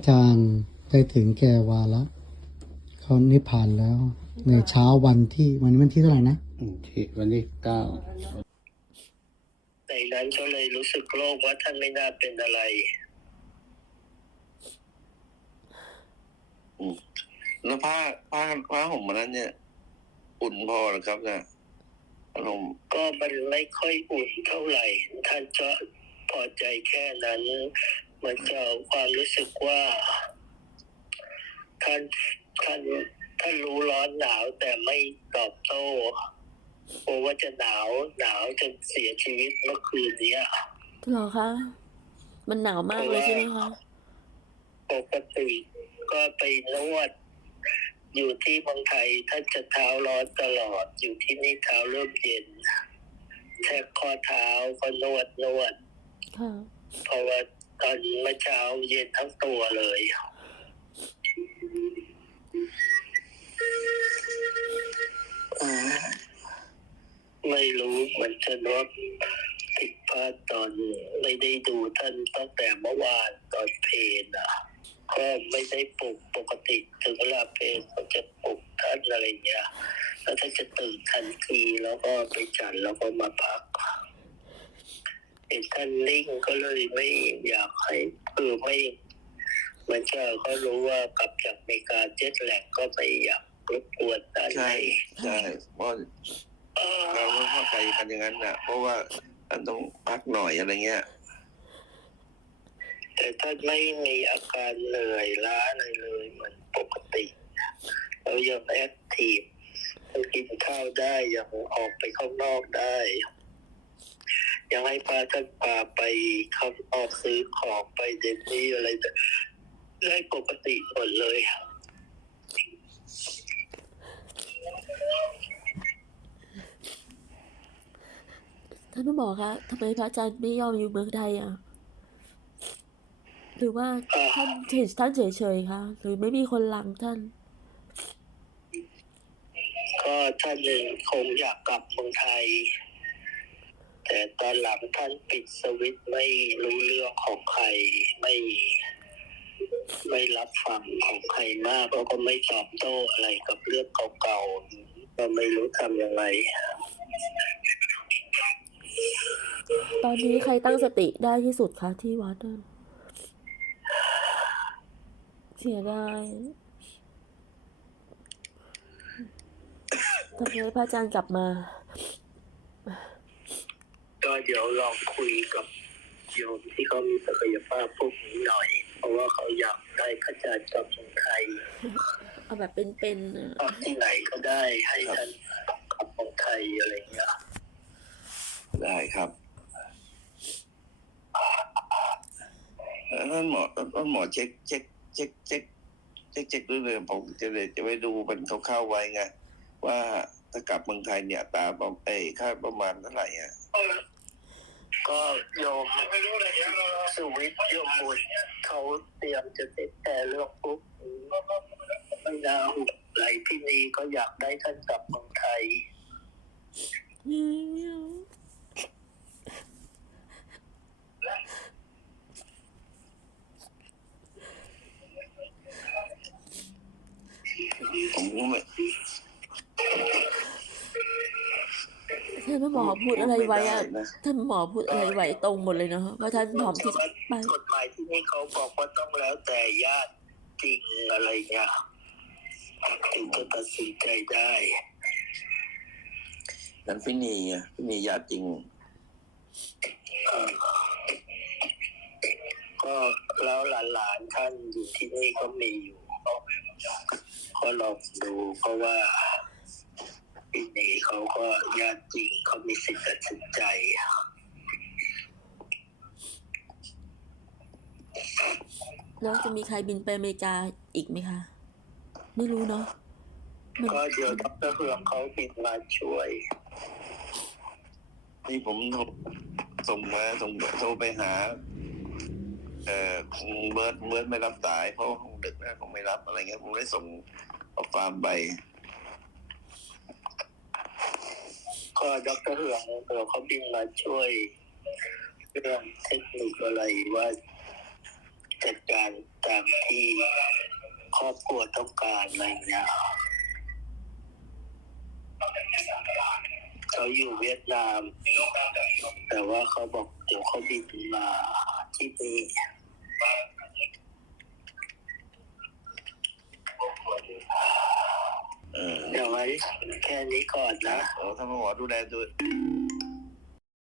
อาจารย์ได้ถึงแก่วาระเขานิพพานแล้ว ในเช้าวันที่วันนี้วันที่เท่าไหร่นะอืมที่วันที่เก้าในนั้นก็เลยรู้สึกโลภว่าท่านไม่น่าเป็นอะไรแล้วผ้าผ้าผ้าห่มมันนั้นเนี่ย อุ่นพอหรือครับเนี่ยอารมณ์ก็มันไม่ค่อยอุ่นเท่าไหร่ ท่านจะพอใจแค่นั้น มันจะความรู้สึกว่าท่านท่านท่านรู้ร้อนหนาวแต่ไม่ตอบโต้กลัวว่าจะหนาวหนาวจนเสียชีวิตเมื่อคืนเนี้ยเหรอคะมันหนาวมากเลยใช่ไหมคะปกติก็ไปนวด อยู่ที่เมืองไทยท่านจะเท้าร้อนตลอดอยู่ที่นี่เท้าเริ่มเย็นแทบข้อเท้าก็นวดนวดค่ะเพราะว่า ตอนเมื่อเช้าเย็นทั้งตัวเลยเออไม่รู้เหมือนจะว่าผิดพลาดตอนไม่ได้ดูท่านตั้งแต่เมื่อวานตอนเพลนอะก็ไม่ได้ปลุกปกติถึงเวลาเพลนเขาจะปลุกท่านอะไรเงี้ย แล้วท่านจะตื่นทันทีแล้วก็ไปจัดแล้วก็มาพัก เห็นท่านนิ่งก็เลยไม่อยากให้คือไม่มือนจะเขารู้ว่ากลับจากอเมริกาเจ็ตแลกก็ไม่อยากรบกวนท่านใช่ใช่เพราะเราก็เข้าใจกันอย่างนั้นน่ะเพราะว่าท่านต้องพักหน่อยอะไรเงี้ยแต่ท่านไม่มีอาการเหนื่อยล้าอะไรเลยเหมือนปกติเรายังแอคทีฟกินข้าวได้ยังออกไปข้างนอกได้ ยังให้พาท่านพาไปข้างนอกซื้อของไปเดนนี่อะไรแต่ได้ปกติหมดเลยท่านหมอคะทำไมพระอาจารย์ไม่ยอมอยู่เมืองไทยอะ หรือว่าเอ่อท่านเฉยท่านเฉยๆคะหรือไม่มีคนรังท่าน ก็ท่านเองคงอยากกลับเมืองไทย แต่ตอนหลังท่านปิดสวิตไม่รู้เรื่องของใครไม่ไม่รับฟังของใครมากแล้วก็ไม่ตอบโต้อะไรกับเรื่องเก่าๆก็ไม่รู้ทำยังไงตอนนี้ใครตั้งสติได้ที่สุดคะที่วัดนั่นเสียดายทำไมพระอาจารย์กลับมา ดี๋ยวลองคุยกับโยมที่เขามีศักยภาพพวกนี้หน่อย เพราะว่าเขาอยากได้ขจารกลับเมืองไทยเอาแบบเป็นๆน่ะพักที่ไหนก็ได้ให้ท่านกลับเมืองไทยอะไรเงี้ยได้ครับเอ่อท่านหมอท่านหมอเช็คเช็คเช็คเช็คเช็คเช็คด้วยเลยผมจะเลยจะไปดูเป็นคร่าวๆไว้ไงว่าถ้ากลับเมืองไทยเนี่ยอัตราประเอ้ยค่าประมาณเท่าไหร่อะ ก็โยมสุวิทย์โยมบุตรเขาเตรียมจะติดแต่เรื่องปุ๊บบรรดาหุบไหลที่นี่ก็อยากได้ท่านกลับเมืองไทย ผมก็ไม่ ท่าน หมอพูดอะไรไว้อะม่นะท่านหมอพูดอะไรไว้ตรงหมดเลยนะคะว่าท่านพร้อมที่จะไปกฎหมายที่นี่เขาบอกว่าต้องแล้วแต่ญาติจริงอะไรเงี้ยถึงจะตัดสินใจได้นั้นพี่นีอะพี่นีญาติจริง เอ่อก็แล้วหลานๆท่านอยู่ที่นี่ก็มีอยู่ก็ลองดูเพราะว่า ที่นี่เขาก็ญาติจริงเขามีสิทธิ์ตัดสินใจแล้วจะมีใครบินไปอเมริกาอีกไหมคะ ไม่รู้เนาะมันก็เดี๋ยวดรเฮืองเขาบินมาช่วยที่ผมโทรส่งมาส่งโทรไปหา เอ่อคงเบิร์ดเบิร์ดไม่รับสายเพราะว่าคงดึกนะคงไม่รับอะไรเงี้ยผมเลยส่งเอาฟาร์มไป ก็ดรเฮืองเดี๋ยวเขาบินมาช่วยเรื่องเทคนิคอะไรว่าจัดการตามที่ครอบครัวต้องการอะไรเงี้ยเขาอยู่เวียดนาม แต่ว่าเขาบอกเดี๋ยวเขาบินมาที่นี่ เออเดี๋ยวแค่นี้ก่อนนะโอ้ท่านหมอดูแลดู